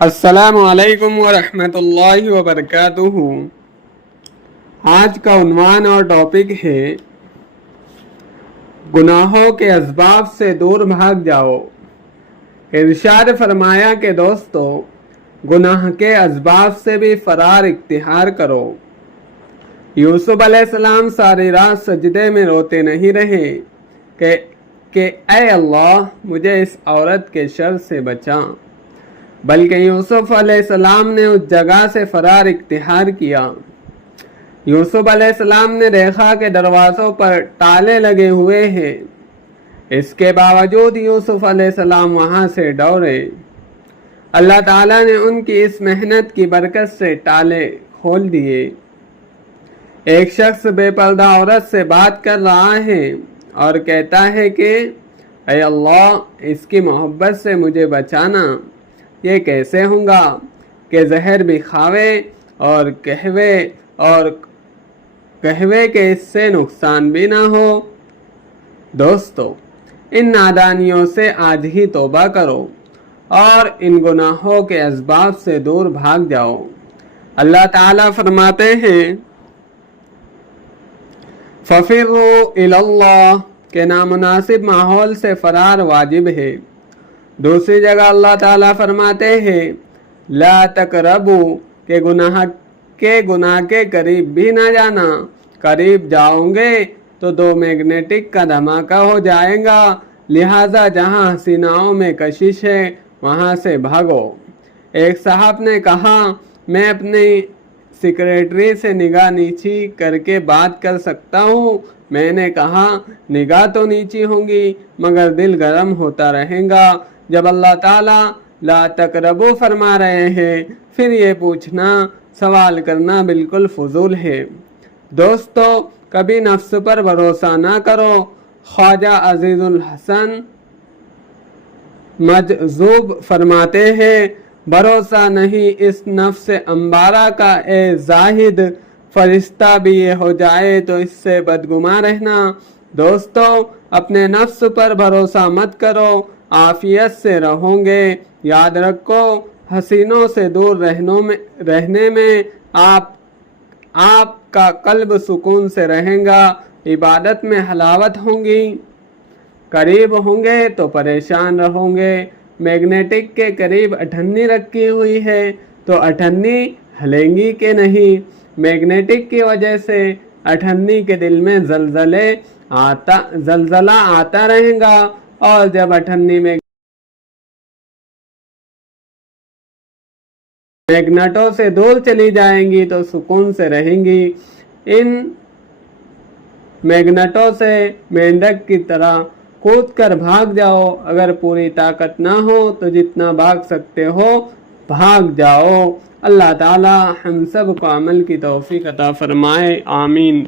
السلام علیکم ورحمۃ اللہ وبرکاتہ۔ آج کا عنوان اور ٹاپک ہے گناہوں کے اسباب سے دور بھاگ جاؤ۔ ارشاد فرمایا کہ دوستو، گناہ کے اسباب سے بھی فرار اختیار کرو۔ یوسف علیہ السلام ساری رات سجدے میں روتے نہیں رہے کہ اے اللہ مجھے اس عورت کے شر سے بچا، بلکہ یوسف علیہ السلام نے اس جگہ سے فرار اختیار کیا۔ یوسف علیہ السلام نے دیکھا کہ دروازوں پر تالے لگے ہوئے ہیں، اس کے باوجود یوسف علیہ السلام وہاں سے دوڑے۔ اللہ تعالیٰ نے ان کی اس محنت کی برکت سے تالے کھول دیے۔ ایک شخص بے پردہ عورت سے بات کر رہا ہے اور کہتا ہے کہ اے اللہ اس کی محبت سے مجھے بچانا، یہ کیسے ہوگا کہ زہر بھی کھاوے اور کہوے کہ اس سے نقصان بھی نہ ہو۔ دوستو، ان نادانیوں سے آج ہی توبہ کرو اور ان گناہوں کے اسباب سے دور بھاگ جاؤ۔ اللہ تعالیٰ فرماتے ہیں فَفِرُّوا إِلَى اللَّهِ کہ نامناسب ماحول سے فرار واجب ہے۔ دوسری جگہ اللہ تعالیٰ فرماتے ہیں لا تقربوا کہ گناہ کے قریب بھی نہ جانا، قریب جاؤ گے تو دو میگنیٹک کا دھماکہ ہو جائے گا، لہٰذا جہاں حسیناؤں میں کشش ہے وہاں سے بھاگو۔ ایک صاحب نے کہا میں اپنی سیکریٹری سے نگاہ نیچی کر کے بات کر سکتا ہوں۔ میں نے کہا نگاہ تو نیچی ہوگی مگر دل گرم ہوتا رہے گا۔ جب اللہ تعالیٰ لا تقربو فرما رہے ہیں پھر یہ پوچھنا سوال کرنا بالکل فضول ہے۔ دوستو، کبھی نفس پر بھروسہ نہ کرو۔ خواجہ عزیز الحسن مجذوب فرماتے ہیں بھروسہ نہیں اس نفس امارہ کا اے زاہد، فرشتہ بھی یہ ہو جائے تو اس سے بدگمان رہنا۔ دوستو، اپنے نفس پر بھروسہ مت کرو، عافیت سے رہو گے۔ یاد رکھو حسینوں سے دور رہنے میں آپ کا قلب سکون سے رہے گا، عبادت میں حلاوت ہوگی۔ قریب ہوں گے تو پریشان رہو گے۔ میگنیٹک کے قریب اٹھنی رکھی ہوئی ہے تو اٹھنی ہلیں گی کہ نہیں؟ میگنیٹک کی وجہ سے اٹھنی کے دل میں زلزلہ آتا رہے گا، اور جب اٹھنی میں میگنیٹوں سے دور چلی جائیں گی تو سکون سے رہیں گی۔ ان میگنیٹوں سے مینڈک کی طرح کود کر بھاگ جاؤ۔ اگر پوری طاقت نہ ہو تو جتنا بھاگ سکتے ہو بھاگ جاؤ۔ اللہ تعالی ہم سب کو عمل کی توفیق عطا فرمائے، آمین۔